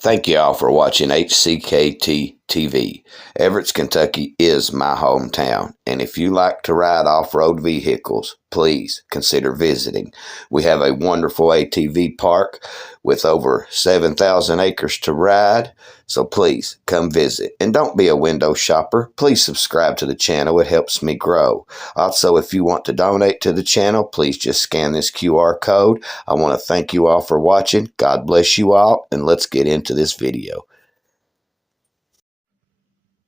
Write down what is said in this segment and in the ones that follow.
Thank you all for watching HCKT TV. Everett, Kentucky is my hometown, and if you like to ride off-road vehicles, please consider visiting. We have a wonderful ATV park with over 7,000 acres to ride, so please come visit. And don't be a window shopper. Please subscribe to the channel. It helps me grow. Also, if you want to donate to the channel, please just scan this QR code. I want to thank you all for watching. God bless you all, and let's get into this video.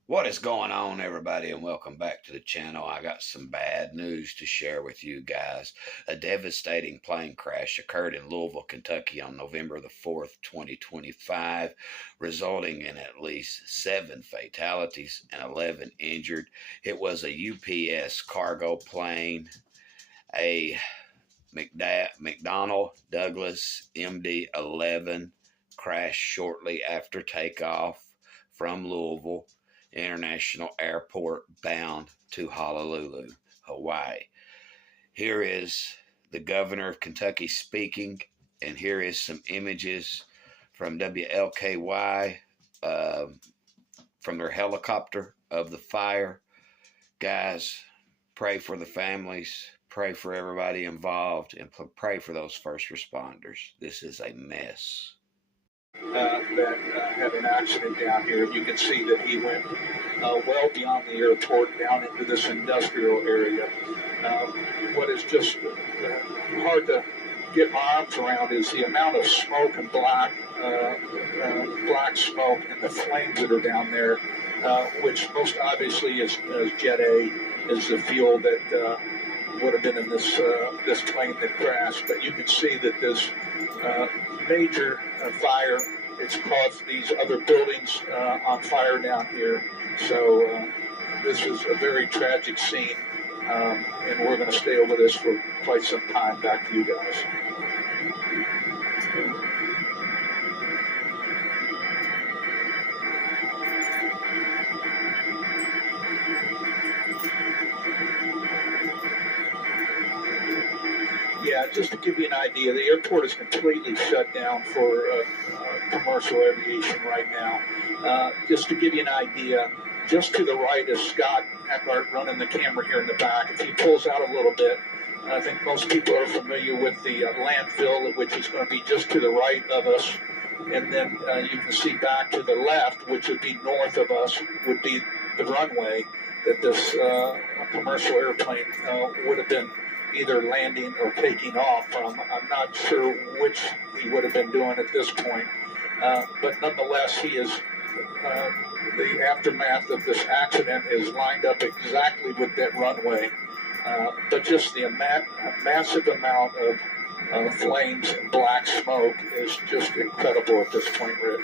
What is going on, everybody, and welcome back to the channel. I got some bad news to share with you guys. A devastating plane crash occurred in Louisville, Kentucky on November the 4th, 2025, resulting in at least 7 fatalities and 11 injured. It was a UPS cargo plane, a McDonnell Douglas MD-11 crashed shortly after takeoff from Louisville International Airport bound to Honolulu, Hawaii. Here is the governor of Kentucky speaking, and here is some images from WLKY from their helicopter of the fire. Guys, pray for the families, pray for everybody involved, and pray for those first responders. This is a mess. That had an accident down here. You can see that he went well beyond the airport down into this industrial area. What is just hard to get my arms around is the amount of smoke and black smoke and the flames that are down there, which most obviously is Jet A, is the fuel that would have been in this plane that crashed. But you can see that this major fire, it's caused these other buildings on fire down here. So this is a very tragic scene, and we're going to stay over this for quite some time. Back to you guys. Yeah, just to give you an idea, the airport is completely shut down for commercial aviation right now. Just to give you an idea, just to the right is Scott Eckhart running the camera here in the back. If he pulls out a little bit, I think most people are familiar with the landfill, which is going to be just to the right of us. And then you can see back to the left, which would be north of us, would be the runway that this commercial airplane would have been either landing or taking off from. I'm not sure which he would have been doing at this point, but nonetheless, he is. The aftermath of this accident is lined up exactly with that runway, but just the massive amount of flames and black smoke is just incredible at this point, Rick.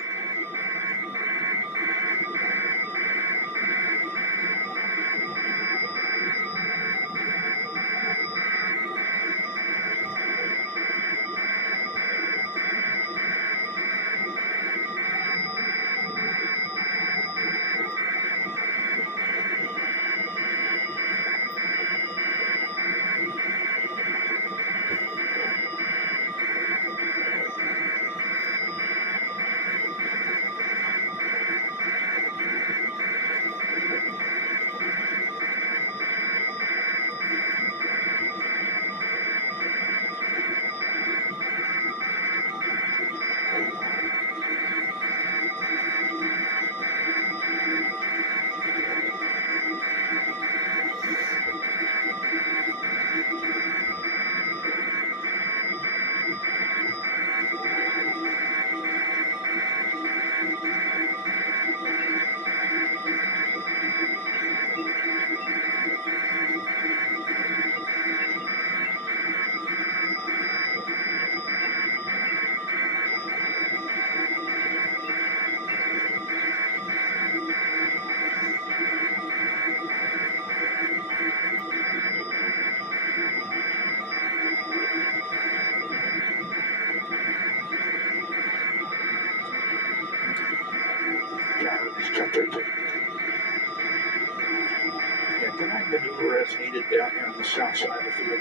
Yeah, can I maneuver as needed down here on the south side of the field?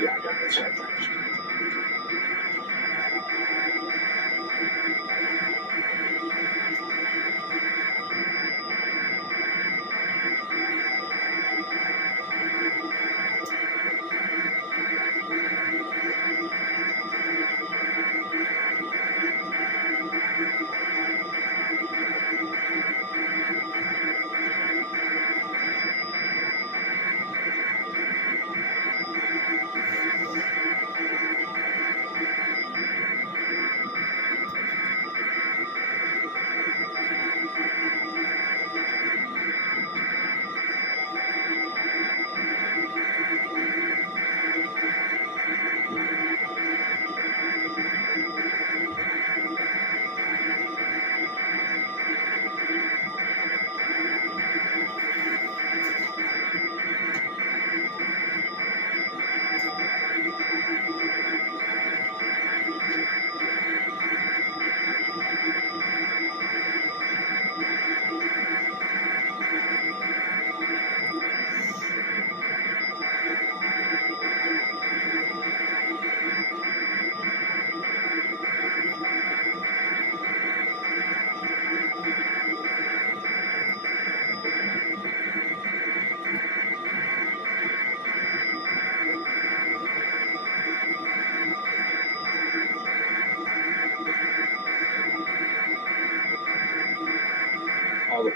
Yeah, I got that side.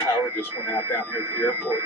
power just went out down here at the airport.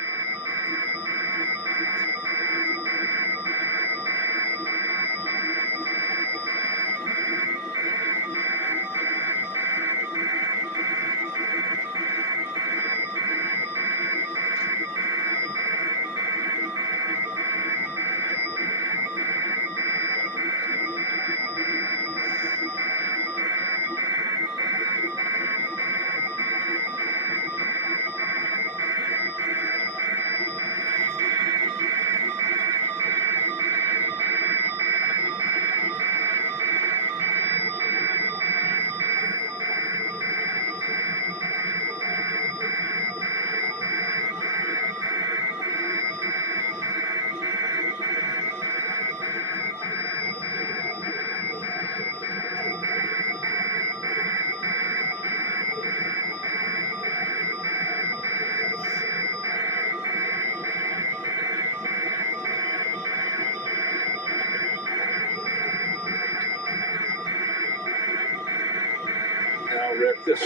Now, Rick, this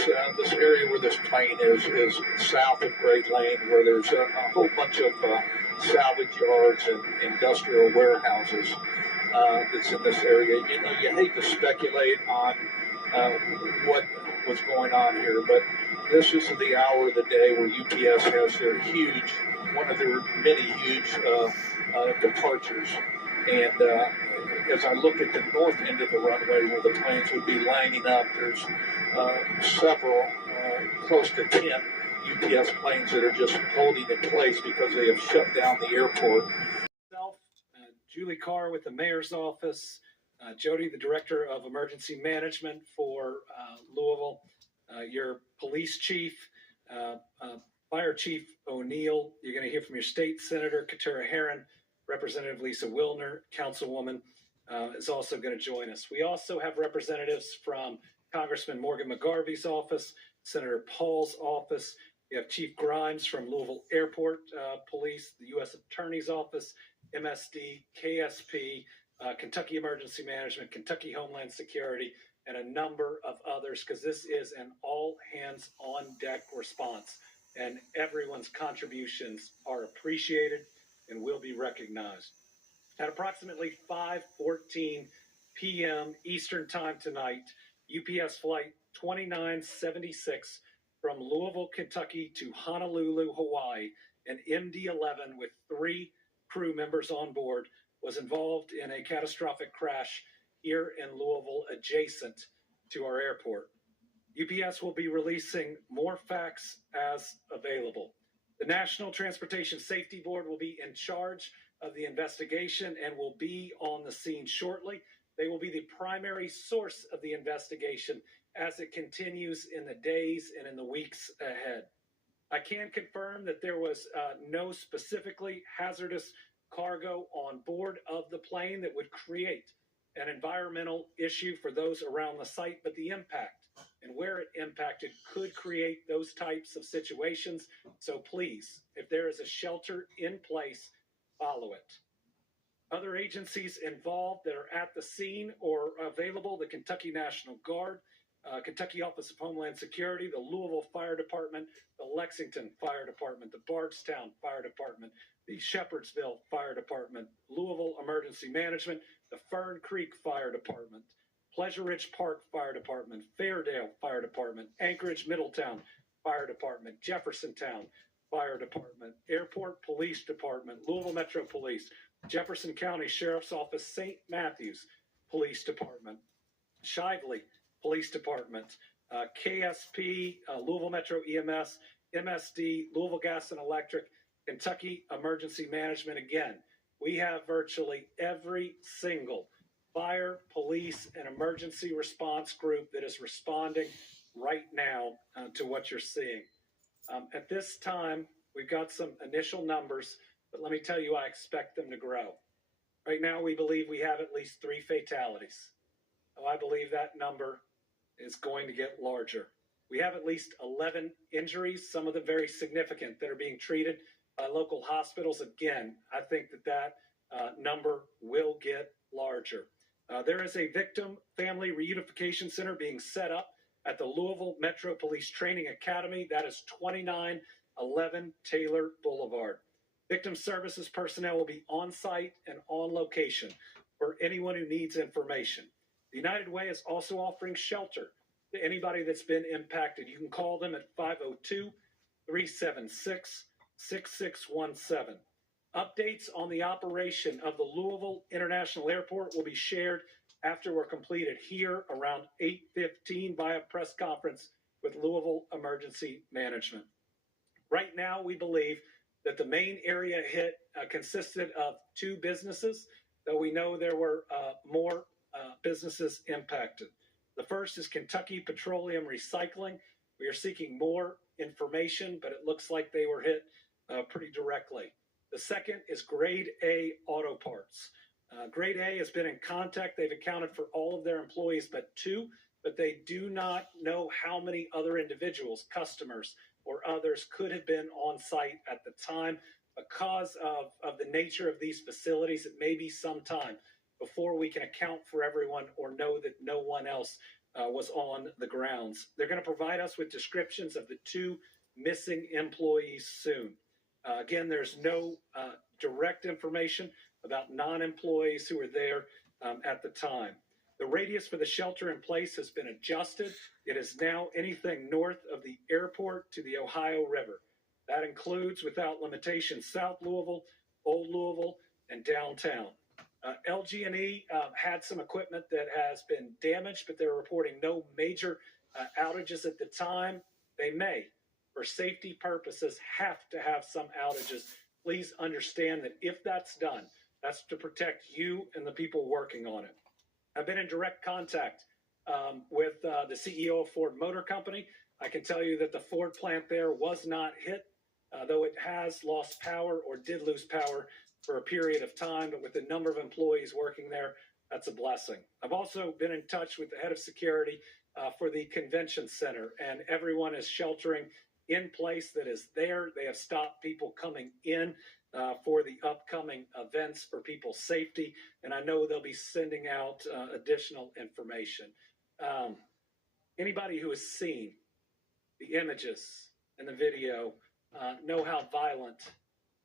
area where this plane is south of Great Lane, where there's a whole bunch of salvage yards and industrial warehouses that's in this area. You know, you hate to speculate on what was going on here, but this is the hour of the day where UPS has their one of their many huge departures. And as I look at the north end of the runway where the planes would be lining up, there's several, close to 10 UPS planes that are just holding in place because they have shut down the airport. Julie Carr with the mayor's office, Jody, the director of emergency management for Louisville, your police chief, fire chief O'Neill. You're going to hear from your state senator, Katura Herron. Representative Lisa Wilner, councilwoman, is also going to join us. We also have representatives from Congressman Morgan McGarvey's office, Senator Paul's office. We have Chief Grimes from Louisville Airport Police, the U.S. Attorney's Office, MSD, KSP, Kentucky Emergency Management, Kentucky Homeland Security, and a number of others, because this is an all-hands-on-deck response, and everyone's contributions are appreciated and will be recognized. At approximately 5:14 p.m. Eastern Time tonight, UPS Flight 2976 from Louisville, Kentucky to Honolulu, Hawaii, an MD-11 with 3 crew members on board, was involved in a catastrophic crash here in Louisville adjacent to our airport. UPS will be releasing more facts as available. The National Transportation Safety Board will be in charge of the investigation and will be on the scene shortly. They will be the primary source of the investigation as it continues in the days and in the weeks ahead. I can confirm that there was no specifically hazardous cargo on board of the plane that would create an environmental issue for those around the site, but the impact and where it impacted could create those types of situations. So please, if there is a shelter in place, follow it. Other agencies involved that are at the scene or available: the Kentucky National Guard, Kentucky Office of Homeland Security, the Louisville Fire Department, the Lexington Fire Department, the Bardstown Fire Department, the Shepherdsville Fire Department, Louisville Emergency Management, the Fern Creek Fire Department, Pleasure Ridge Park Fire Department, Fairdale Fire Department, Anchorage Middletown Fire Department, Jeffersontown Fire Department, Airport Police Department, Louisville Metro Police, Jefferson County Sheriff's Office, St. Matthews Police Department, Shively Police Department, KSP, Louisville Metro EMS, MSD, Louisville Gas and Electric, Kentucky Emergency Management. Again, we have virtually every single fire, police, and emergency response group that is responding right now to what you're seeing. At this time, we've got some initial numbers, but let me tell you, I expect them to grow. Right now, we believe we have at least 3 fatalities. Oh, I believe that number is going to get larger. We have at least 11 injuries, some of them very significant, that are being treated by local hospitals. Again, I think that number will get larger. There is a victim family reunification center being set up at the Louisville Metro Police Training Academy. That is 29 11 Taylor Boulevard. Victim services personnel will be on site and on location for anyone who needs information. The United Way is also offering shelter to anybody that's been impacted. You can call them at 502-376-6617. Updates on the operation of the Louisville International Airport will be shared after we're completed here around 8:15 by a press conference with Louisville Emergency Management. Right now, we believe that the main area hit consisted of 2 businesses, though we know there were more businesses impacted. The first is Kentucky Petroleum Recycling. We are seeking more information, but it looks like they were hit pretty directly. The second is Grade A Auto Parts. Grade A has been in contact. They've accounted for all of their employees but 2, but they do not know how many other individuals, customers, or others could have been on site at the time. Because of the nature of these facilities, it may be some time before we can account for everyone or know that no one else was on the grounds. They're going to provide us with descriptions of the 2 missing employees soon. Again, there's no direct information about non-employees who were there at the time. The radius for the shelter in place has been adjusted. It is now anything north of the airport to the Ohio River. That includes, without limitation, South Louisville, Old Louisville, and downtown. LG&E had some equipment that has been damaged, but they're reporting no major outages at the time. They may, for safety purposes, have to have some outages. Please understand that if that's done, that's to protect you and the people working on it. I've been in direct contact with the CEO of Ford Motor Company. I can tell you that the Ford plant there was not hit, though it has lost power or did lose power for a period of time, but with the number of employees working there, that's a blessing. I've also been in touch with the head of security for the convention center, and everyone is sheltering in place that is there. They have stopped people coming in for the upcoming events for people's safety, and I know they'll be sending out additional information. Anybody who has seen the images and the video know how violent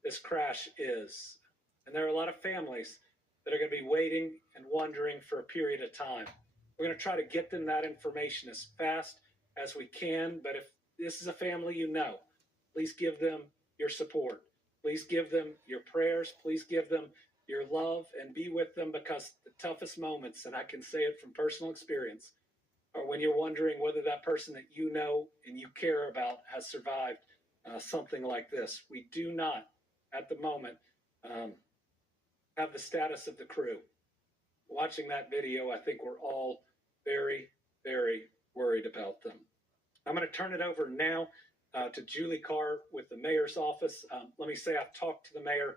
this crash is. And there are a lot of families that are going to be waiting and wondering for a period of time. We're going to try to get them that information as fast as we can, but if this is a family you know, please give them your support. Please give them your prayers. Please give them your love and be with them, because the toughest moments, and I can say it from personal experience, are when you're wondering whether that person that you know and you care about has survived something like this. We do not, at the moment, have the status of the crew. Watching that video, I think we're all very, very worried about them. I'm going to turn it over now to Julie Carr with the mayor's office. Let me say I've talked to the mayor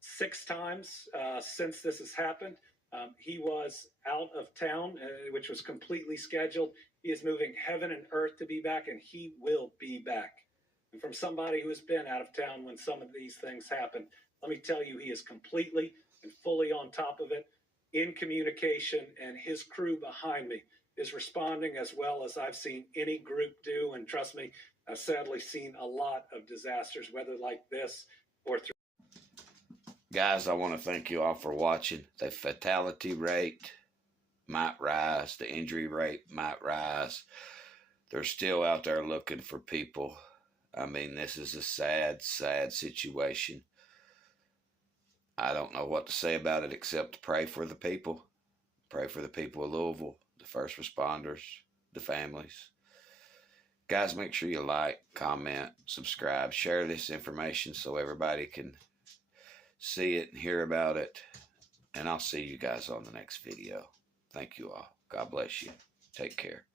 6 times since this has happened. He was out of town, which was completely scheduled. He is moving heaven and earth to be back, and he will be back. And from somebody who has been out of town when some of these things happen, let me tell you, he is completely and fully on top of it, in communication, and his crew behind me is responding as well as I've seen any group do. And trust me, I've sadly seen a lot of disasters, whether like this or through. Guys, I want to thank you all for watching. The fatality rate might rise. The injury rate might rise. They're still out there looking for people. I mean, this is a sad, sad situation. I don't know what to say about it except to pray for the people. Pray for the people of Louisville, the first responders, the families. Guys, make sure you like, comment, subscribe, share this information so everybody can see it and hear about it. And I'll see you guys on the next video. Thank you all. God bless you. Take care.